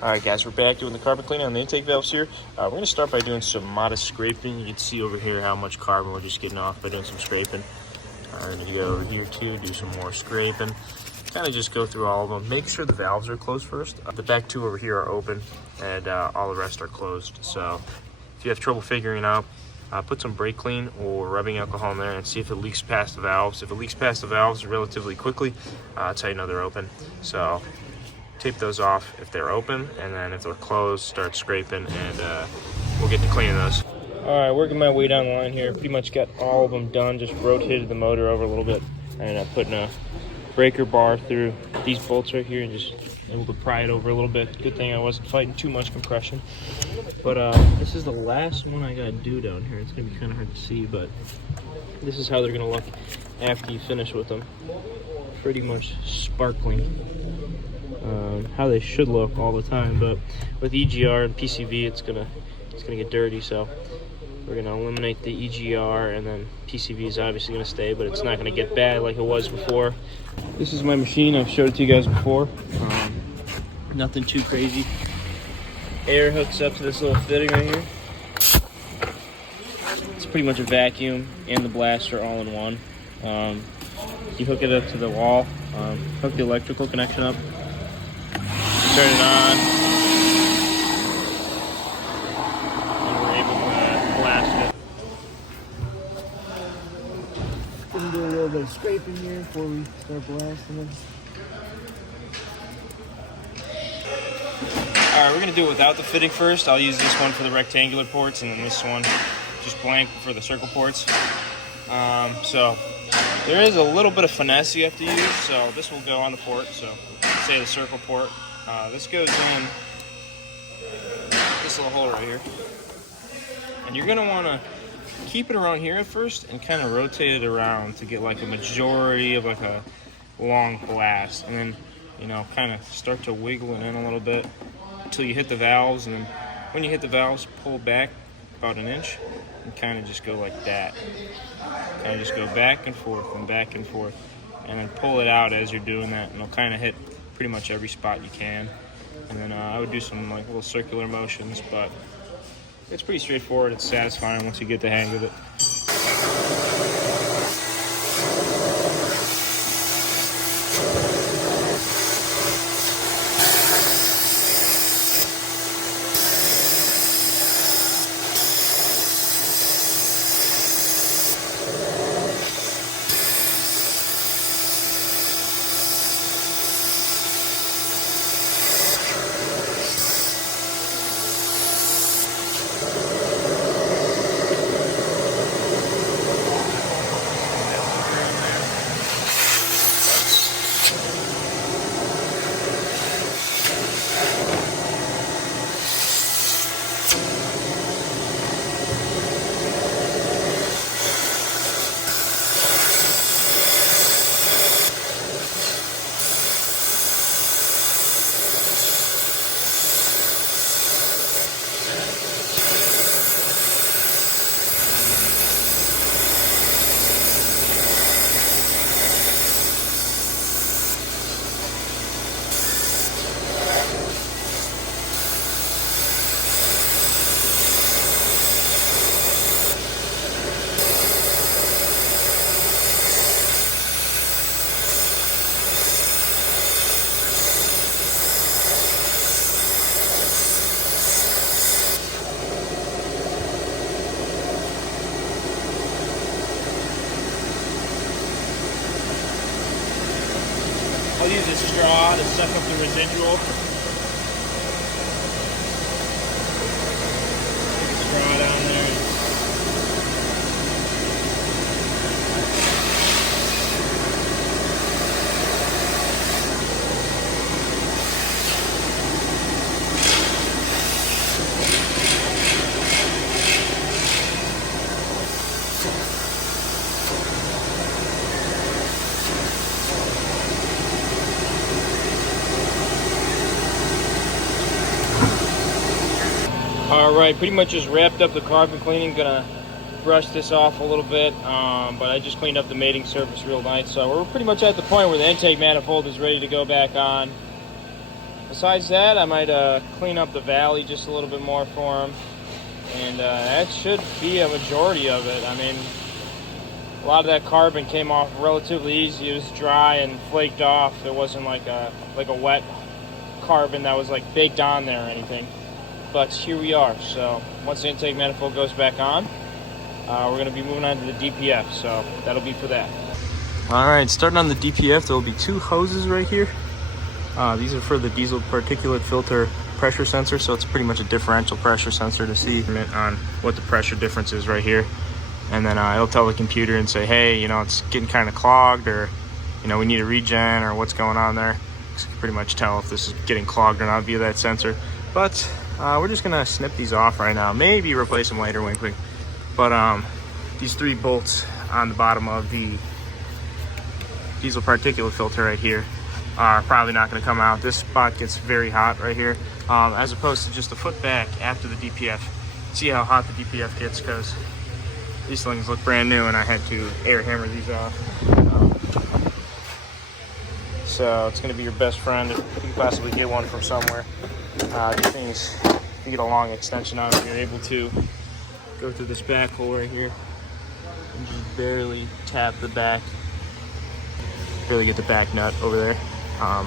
Alright guys, we're back doing the carbon cleaning on the intake valves here. We're going to start by doing some modest scraping. You can see over here how much carbon we're just getting off by doing some scraping. We're going to go over here too, do some more scraping. Kind of just go through all of them. Make sure the valves are closed first. The back two over here are open and all the rest are closed. So if you have trouble figuring out, put some brake clean or rubbing alcohol in there and see if it leaks past the valves. If it leaks past the valves relatively quickly, that's how you know they're open. So tape those off if they're open, and then if they're closed, start scraping, and we'll get to cleaning those. All right, working my way down the line here. Pretty much got all of them done. Just rotated the motor over a little bit, and putting a breaker bar through these bolts right here, and just able to pry it over a little bit. Good thing I wasn't fighting too much compression. But this is the last one I gotta do down here. It's gonna be kind of hard to see, but this is how they're gonna look after you finish with them. Pretty much sparkling. How they should look all the time, but with EGR and PCV it's gonna get dirty, so we're gonna eliminate the EGR, and then PCV is obviously gonna stay, but it's not gonna get bad like it was before. This is my machine. I've showed it to you guys before. Nothing too crazy. Air hooks up to this little fitting right here. It's pretty much a vacuum and the blaster all in one. You hook it up to the wall, hook the electrical connection up, turn it on, and we're able to blast it. Gonna do a little bit of scraping here before we start blasting them. Alright, we're going to do it without the fitting first. I'll use this one for the rectangular ports, and then this one just blank for the circle ports. So there is a little bit of finesse you have to use. So this will go on the port, so say the circle port. This goes in this little hole right here, and you're going to want to keep it around here at first and kind of rotate it around to get like a majority of like a long blast, and then, you know, kind of start to wiggle it in a little bit until you hit the valves, and then when you hit the valves, pull back about an inch and kind of just go like that. Kind of just go back and forth and back and forth, and then pull it out as you're doing that, and it'll kind of hit pretty much every spot you can. And then I would do some like little circular motions, but it's pretty straightforward. It's satisfying once you get the hang of it. I'll use a straw to suck up the residual. Stick a straw down there. Alright, pretty much just wrapped up the carbon cleaning. Gonna brush this off a little bit, but I just cleaned up the mating surface real nice. So we're pretty much at the point where the intake manifold is ready to go back on. Besides that, I might clean up the valley just a little bit more for him. And that should be a majority of it. I mean, a lot of that carbon came off relatively easy. It was dry and flaked off. It wasn't like a wet carbon that was like baked on there or anything. But here we are. So once the intake manifold goes back on, we're going to be moving on to the DPF. So that'll be for that. All right, starting on the DPF, there will be 2 hoses right here. These are for the diesel particulate filter pressure sensor, so it's pretty much a differential pressure sensor to see on what the pressure difference is right here. And then it'll tell the computer and say, hey, it's getting kind of clogged, or we need a regen, or what's going on there. So you can pretty much tell if this is getting clogged or not via that sensor. But we're just gonna snip these off right now, maybe replace them later, wink wink. But these 3 bolts on the bottom of the diesel particulate filter right here are probably not going to come out. This spot gets very hot right here, as opposed to just a foot back after the DPF. See how hot the DPF gets, because these things look brand new and I had to air hammer these off. So it's going to be your best friend if you can possibly get one from somewhere. These things, if you get a long extension on it, you're able to go through this back hole right here and just barely tap the back, barely get the back nut over there.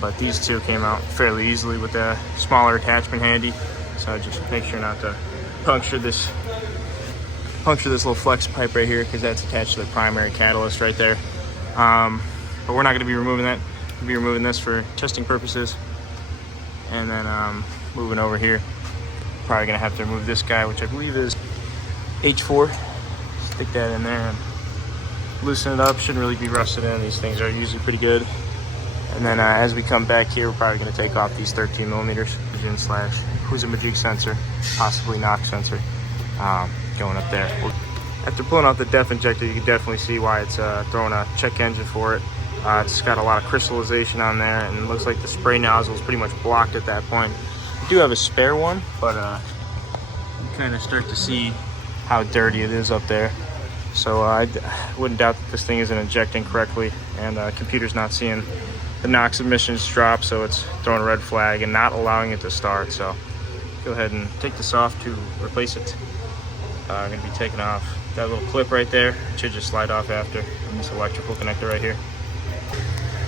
But these 2 came out fairly easily with the smaller attachment handy. So just make sure not to puncture this little flex pipe right here, because that's attached to the primary catalyst right there. But we're not going to be removing that. We'll be removing this for testing purposes. And then moving over here, probably going to have to remove this guy, which I believe is H4. Stick that in there and loosen it up. Shouldn't really be rusted in. These things are usually pretty good. And then as we come back here, we're probably going to take off these 13 millimeters /Husamajig sensor, possibly NOx sensor, going up there. After pulling out the DEF injector, you can definitely see why it's throwing a check engine for it. It's got a lot of crystallization on there, and it looks like the spray nozzle is pretty much blocked at that point. We do have a spare one, but you kind of start to see how dirty it is up there. So I wouldn't doubt that this thing isn't injecting correctly, and the computer's not seeing the NOx emissions drop, so it's throwing a red flag and not allowing it to start. So go ahead and take this off to replace it. I'm going to be taking off that little clip right there. It should just slide off after, and this electrical connector right here.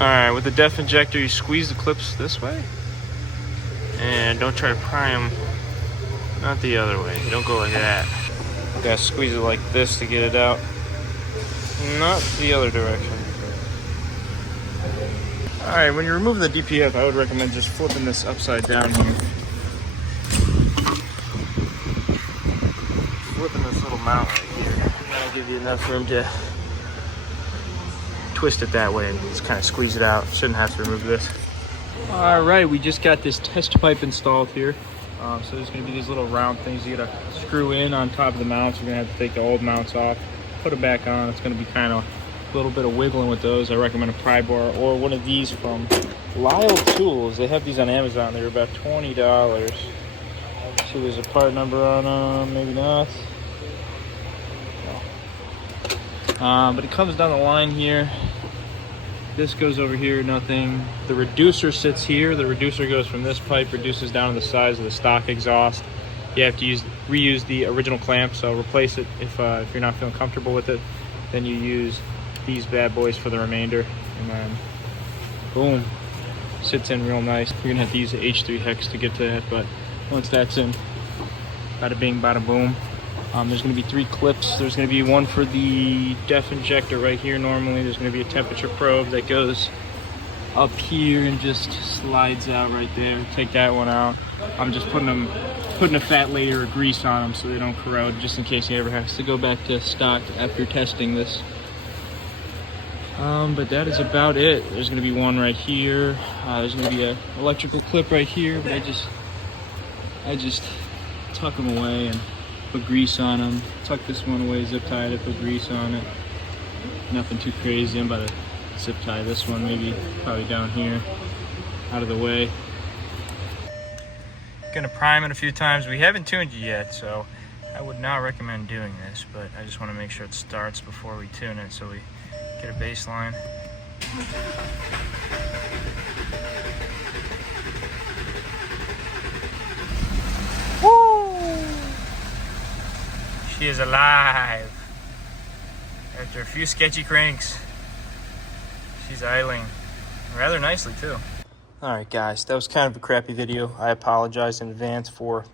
All right, with the DEF injector, you squeeze the clips this way, and don't try to pry them, not the other way. You don't go like that. You gotta squeeze it like this to get it out, not the other direction. All right, when you're removing the DPF, I would recommend just flipping this upside down here. Flipping this little mount right here. That'll give you enough room to twist it that way and just kind of squeeze it out. Shouldn't have to remove this. All right, we just got this test pipe installed here. So there's going to be these little round things you gotta screw in on top of the mounts. You're going to have to take the old mounts off, put them back on. It's going to be kind of a little bit of wiggling with those. I recommend a pry bar or one of these from Lyle Tools. They have these on Amazon. They're about $20. So there's a part number on them, maybe not. But it comes down the line here. This goes over here, nothing. The reducer sits here. The reducer goes from this pipe, reduces down to the size of the stock exhaust. You have to reuse the original clamp, so replace it if you're not feeling comfortable with it. Then you use these bad boys for the remainder, and then boom, sits in real nice. You're gonna have to use the H3 hex to get to that, but once that's in, bada bing, bada boom. There's going to be 3 clips. There's going to be one for the DEF injector right here normally. There's going to be a temperature probe that goes up here and just slides out right there. Take that one out. I'm just putting a fat layer of grease on them so they don't corrode, just in case he ever has to go back to stock after testing this. But that is about it. There's going to be one right here. There's going to be an electrical clip right here, but I just tuck them away and put grease on them. Tuck this one away, zip tie it, put grease on it. Nothing too crazy. I'm about to zip tie this one, probably down here, out of the way. Gonna prime it a few times. We haven't tuned it yet, so I would not recommend doing this, but I just want to make sure it starts before we tune it so we get a baseline. She is alive. After a few sketchy cranks, she's idling rather nicely too. Alright guys, that was kind of a crappy video. I apologize in advance for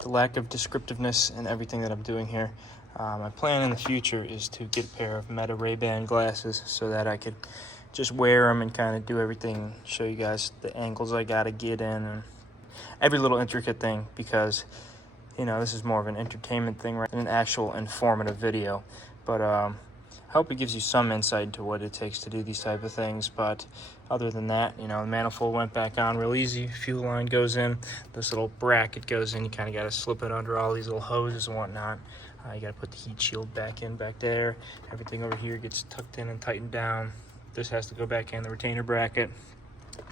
the lack of descriptiveness and everything that I'm doing here. My plan in the future is to get a pair of Meta Ray-Ban glasses so that I could just wear them and kind of do everything, show you guys the angles I gotta get in and every little intricate thing, because you know this is more of an entertainment thing rather than an actual informative video. But I hope it gives you some insight into what it takes to do these type of things. But other than that, you know, the manifold went back on real easy. Fuel line goes in, this little bracket goes in. You kind of got to slip it under all these little hoses and whatnot. You got to put the heat shield back in back there. Everything over here gets tucked in and tightened down. This has to go back in the retainer bracket.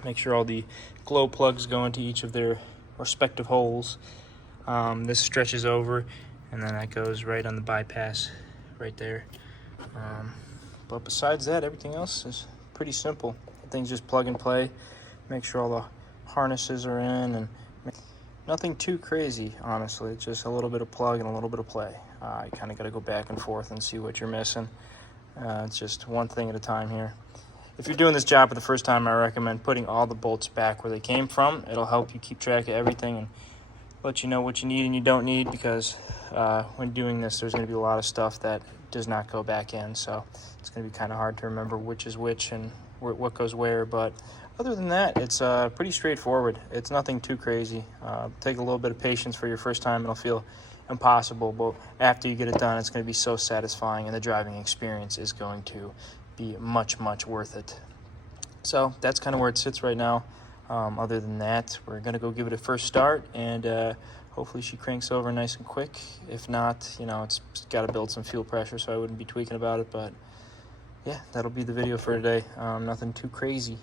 Make sure all the glow plugs go into each of their respective holes. This stretches over, and then that goes right on the bypass right there. But besides that, everything else is pretty simple. Things just plug and play. Make sure all the harnesses are in, and nothing too crazy, honestly. It's just a little bit of plug and a little bit of play. You kind of got to go back and forth and see what you're missing. It's just one thing at a time here. If you're doing this job for the first time, I recommend putting all the bolts back where they came from. It'll help you keep track of everything and let you know what you need and you don't need, because when doing this, there's going to be a lot of stuff that does not go back in. So it's going to be kind of hard to remember which is which and what goes where. But other than that, it's pretty straightforward. It's nothing too crazy. Take a little bit of patience for your first time. It'll feel impossible, but after you get it done, it's going to be so satisfying, and the driving experience is going to be much worth it. So that's kind of where it sits right now. Other than that, we're going to go give it a first start, and hopefully she cranks over nice and quick. If not, you know, it's got to build some fuel pressure, so I wouldn't be tweaking about it. But yeah, that'll be the video for today. Nothing too crazy.